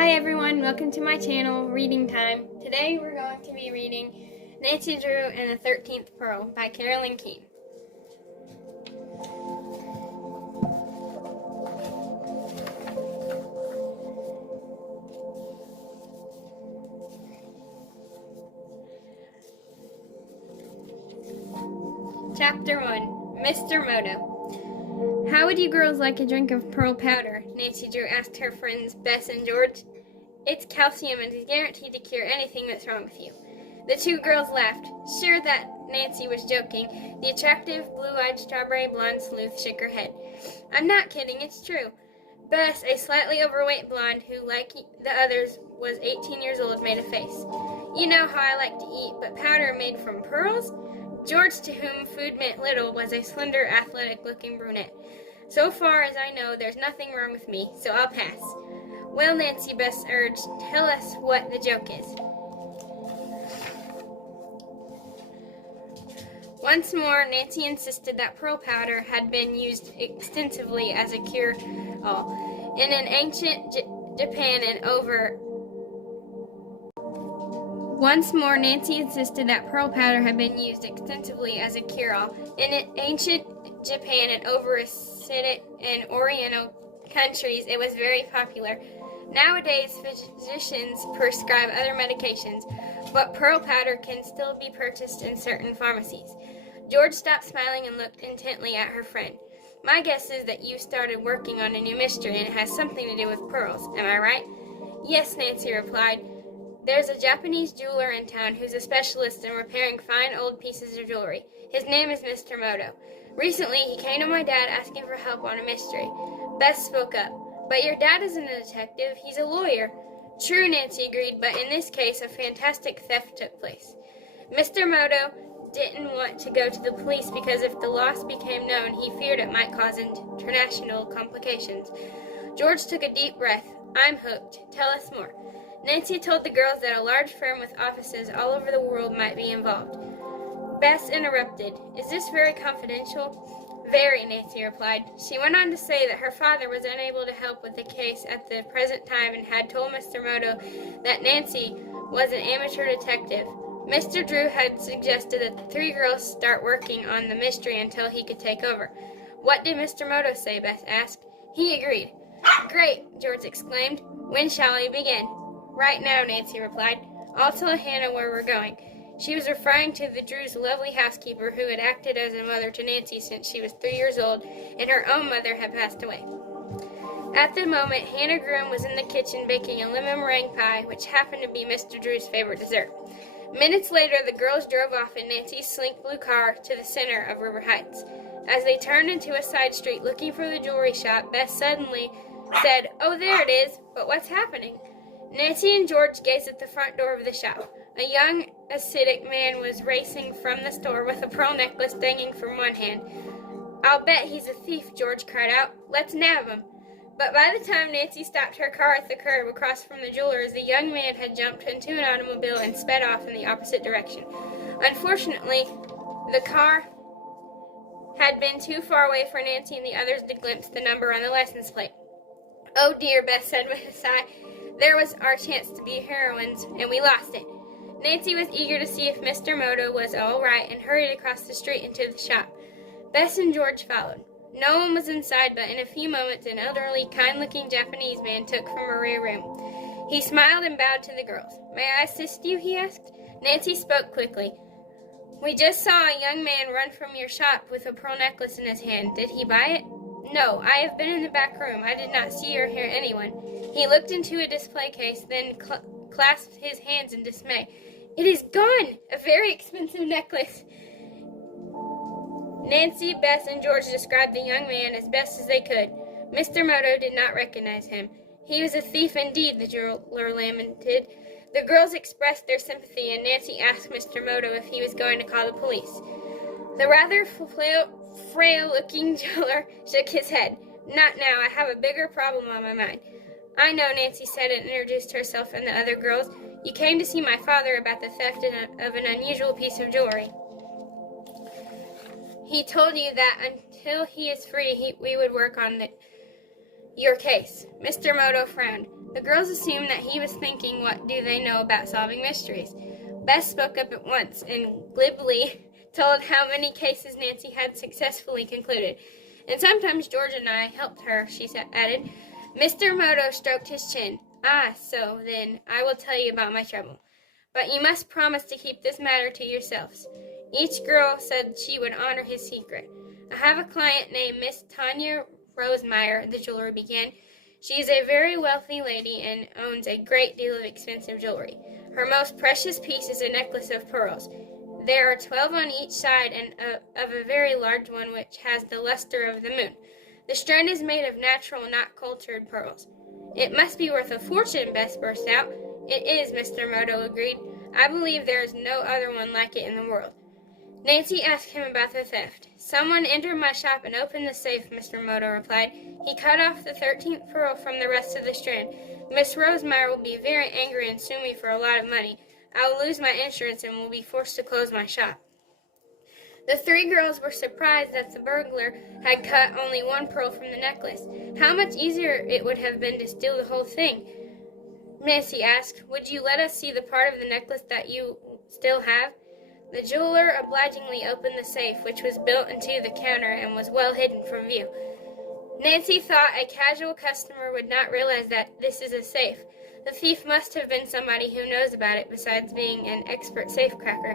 Hi everyone, welcome to my channel, Reading Time. Today we're going to be reading Nancy Drew and the 13th Pearl by Carolyn Keene. Chapter 1, Mr. Moto. How would you girls like a drink of pearl powder? Nancy Drew asked her friends Bess and George. It's calcium and is guaranteed to cure anything that's wrong with you. The two girls laughed, sure that Nancy was joking. The attractive, blue-eyed, strawberry blonde sleuth shook her head. I'm not kidding, it's true. Bess, a slightly overweight blonde who, like the others, was 18 years old, made a face. You know how I like to eat, but powder made from pearls? George, to whom food meant little, was a slender, athletic-looking brunette. So far as I know, there's nothing wrong with me, so I'll pass. Well, Nancy, Bess urged, tell us what the joke is. Once more, Nancy insisted that pearl powder had been used extensively as a cure-all. In an ancient Japan and over... Once more, Nancy insisted that pearl powder had been used extensively as a cure-all. In ancient Japan and over acidic and Oriental countries, it was very popular. Nowadays, physicians prescribe other medications, but pearl powder can still be purchased in certain pharmacies. George stopped smiling and looked intently at her friend. My guess is that you started working on a new mystery and it has something to do with pearls. Am I right? Yes, Nancy replied. There's a Japanese jeweler in town who's a specialist in repairing fine old pieces of jewelry. His name is Mr. Moto. Recently, he came to my dad asking for help on a mystery. Bess spoke up. But your dad isn't a detective, he's a lawyer. True, Nancy agreed, but in this case, a fantastic theft took place. Mr. Moto didn't want to go to the police because if the loss became known, he feared it might cause international complications. George took a deep breath. I'm hooked. Tell us more. Nancy told the girls that a large firm with offices all over the world might be involved. Bess interrupted. Is this very confidential? Very, Nancy replied. She went on to say that her father was unable to help with the case at the present time and had told Mr. Moto that Nancy was an amateur detective. Mr. Drew had suggested that the three girls start working on the mystery until he could take over. What did Mr. Moto say? Beth asked. He agreed. Great, George exclaimed. When shall we begin? Right now, Nancy replied. I'll tell Hannah where we're going. She was referring to the Drews' lovely housekeeper who had acted as a mother to Nancy since she was 3 years old and her own mother had passed away. At the moment, Hannah Groom was in the kitchen baking a lemon meringue pie, which happened to be Mr. Drew's favorite dessert. Minutes later, the girls drove off in Nancy's sleek blue car to the center of River Heights. As they turned into a side street looking for the jewelry shop, Bess suddenly said, Oh, there it is, but what's happening? Nancy and George gazed at the front door of the shop. A young, acidic man was racing from the store with a pearl necklace dangling from one hand. I'll bet he's a thief, George cried out. Let's nab him. But by the time Nancy stopped her car at the curb across from the jeweler's, the young man had jumped into an automobile and sped off in the opposite direction. Unfortunately, the car had been too far away for Nancy and the others to glimpse the number on the license plate. Oh dear, Beth said with a sigh. There was our chance to be heroines, and we lost it. Nancy was eager to see if Mr. Moto was all right and hurried across the street into the shop. Bess and George followed. No one was inside, but in a few moments an elderly, kind-looking Japanese man took from a rear room. He smiled and bowed to the girls. May I assist you? He asked. Nancy spoke quickly. We just saw a young man run from your shop with a pearl necklace in his hand. Did he buy it? No, I have been in the back room. I did not see or hear anyone. He looked into a display case, then clasped his hands in dismay. It is gone! A very expensive necklace. Nancy, Bess, and George described the young man as best as they could. Mr. Moto did not recognize him. He was a thief indeed, the jeweler lamented. The girls expressed their sympathy, and Nancy asked Mr. Moto if he was going to call the police. The rather frail-looking jeweler shook his head. Not now. I have a bigger problem on my mind. I know, Nancy said and introduced herself and the other girls. You came to see my father about the theft of an unusual piece of jewelry. He told you that until he is free, we would work on your case. Mr. Moto frowned. The girls assumed that he was thinking, what do they know about solving mysteries? Bess spoke up at once and glibly told how many cases Nancy had successfully concluded. And sometimes George and I helped her, she added. Mr. Moto stroked his chin. Ah, so then, I will tell you about my trouble. But you must promise to keep this matter to yourselves. Each girl said she would honor his secret. I have a client named Miss Tanya Rosemeyer, the jeweler began. She is a very wealthy lady and owns a great deal of expensive jewelry. Her most precious piece is a necklace of pearls. There are 12 on each side and of a very large one which has the luster of the moon. The strand is made of natural, not cultured pearls. It must be worth a fortune, Bess burst out. It is, Mr. Moto agreed. I believe there is no other one like it in the world. Nancy asked him about the theft. Someone entered my shop and opened the safe, Mr. Moto replied. He cut off the 13th pearl from the rest of the strand. Miss Rosemeyer will be very angry and sue me for a lot of money. I will lose my insurance and will be forced to close my shop. The three girls were surprised that the burglar had cut only one pearl from the necklace. How much easier it would have been to steal the whole thing. Nancy asked, would you let us see the part of the necklace that you still have? The jeweler obligingly opened the safe, which was built into the counter and was well hidden from view. Nancy thought a casual customer would not realize that this is a safe. The thief must have been somebody who knows about it besides being an expert safecracker.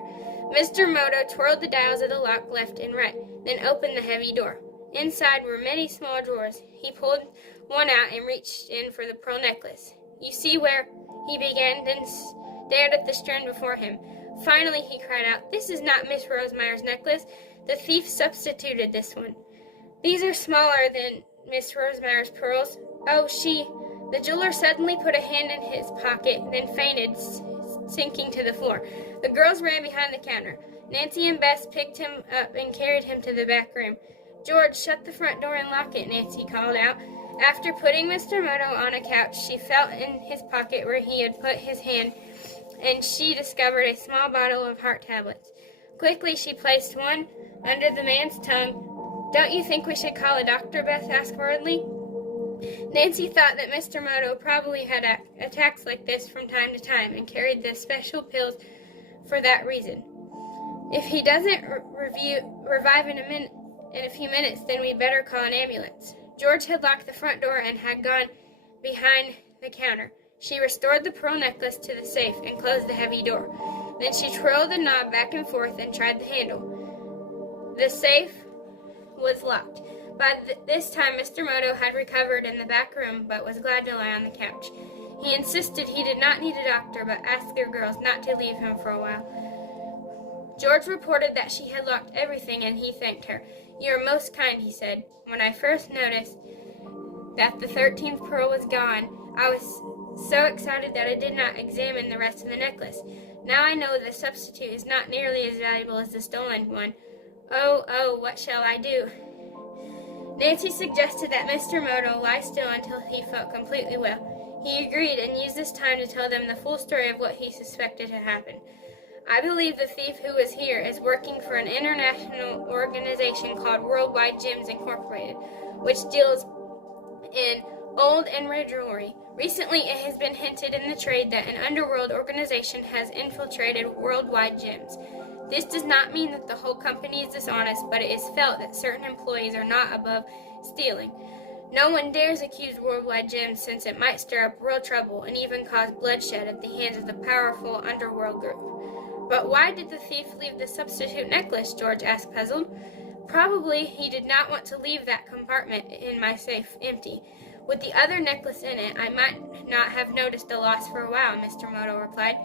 Mr. Moto twirled the dials of the lock left and right, then opened the heavy door. Inside were many small drawers. He pulled one out and reached in for the pearl necklace. You see where? He began, then stared at the strand before him. Finally, he cried out, this is not Miss Rosemeyer's necklace. The thief substituted this one. These are smaller than Miss Rosemeyer's pearls. Oh, she... The jeweler suddenly put a hand in his pocket, then fainted, sinking to the floor. The girls ran behind the counter. Nancy and Bess picked him up and carried him to the back room. George, shut the front door and lock it, Nancy called out. After putting Mr. Moto on a couch, she felt in his pocket where he had put his hand, and she discovered a small bottle of heart tablets. Quickly, she placed one under the man's tongue. Don't you think we should call a doctor, Beth asked worriedly. Nancy thought that Mr. Moto probably had attacks like this from time to time and carried the special pills for that reason. If he doesn't revive in a few minutes, then we'd better call an ambulance. George had locked the front door and had gone behind the counter. She restored the pearl necklace to the safe and closed the heavy door. Then she twirled the knob back and forth and tried the handle. The safe was locked. By this time, Mr. Moto had recovered in the back room, but was glad to lie on the couch. He insisted he did not need a doctor, but asked the girls not to leave him for a while. George reported that she had locked everything, and he thanked her. You are most kind, he said. When I first noticed that the 13th pearl was gone, I was so excited that I did not examine the rest of the necklace. Now I know the substitute is not nearly as valuable as the stolen one. Oh, what shall I do? Nancy suggested that Mr. Moto lie still until he felt completely well. He agreed and used this time to tell them the full story of what he suspected had happened. I believe the thief who was here is working for an international organization called Worldwide Gems Incorporated, which deals in old and rare jewelry. Recently, it has been hinted in the trade that an underworld organization has infiltrated Worldwide Gems. This does not mean that the whole company is dishonest, but it is felt that certain employees are not above stealing. No one dares accuse Worldwide Gems since it might stir up real trouble and even cause bloodshed at the hands of the powerful underworld group. But why did the thief leave the substitute necklace? George asked, puzzled. Probably he did not want to leave that compartment in my safe empty. With the other necklace in it, I might not have noticed the loss for a while, Mr. Moto replied.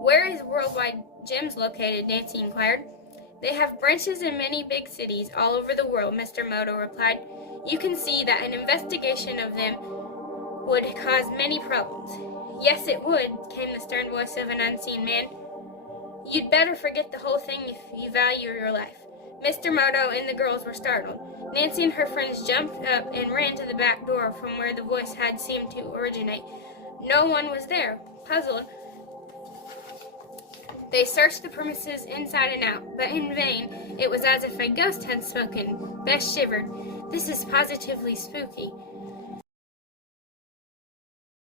Where is Worldwide Gems located? Nancy inquired. They have branches in many big cities all over the world, Mr. Moto replied. You can see that an investigation of them would cause many problems. Yes, it would, came the stern voice of an unseen man. You'd better forget the whole thing if you value your life. Mr. Moto and the girls were startled. Nancy and her friends jumped up and ran to the back door from where the voice had seemed to originate. No one was there. Puzzled, they searched the premises inside and out, but in vain. It was as if a ghost had spoken. Bess shivered. This is positively spooky.